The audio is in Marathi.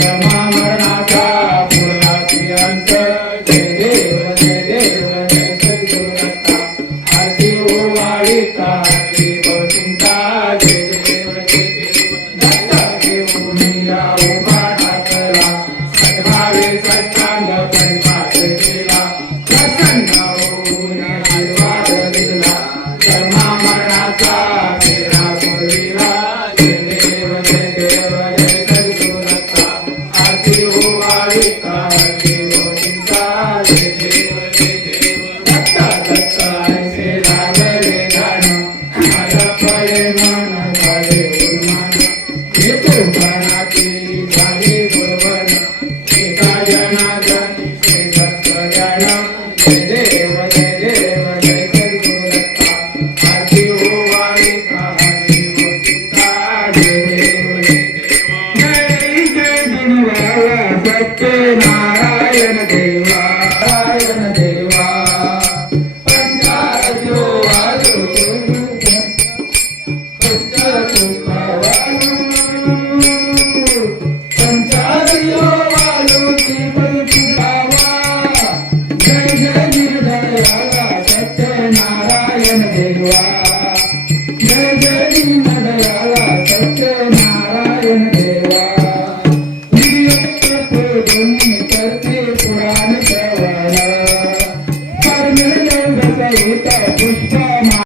समावरणाचा फुलाची अंत जयके नारायण देवा नारायण देवा. पंचारतो वाजो पंचारतो पंचारतो वाजो पंची भावा जय ಗಿಡ ಬೆಳೆಯುತ್ತೆ ಪುಷ್ಪ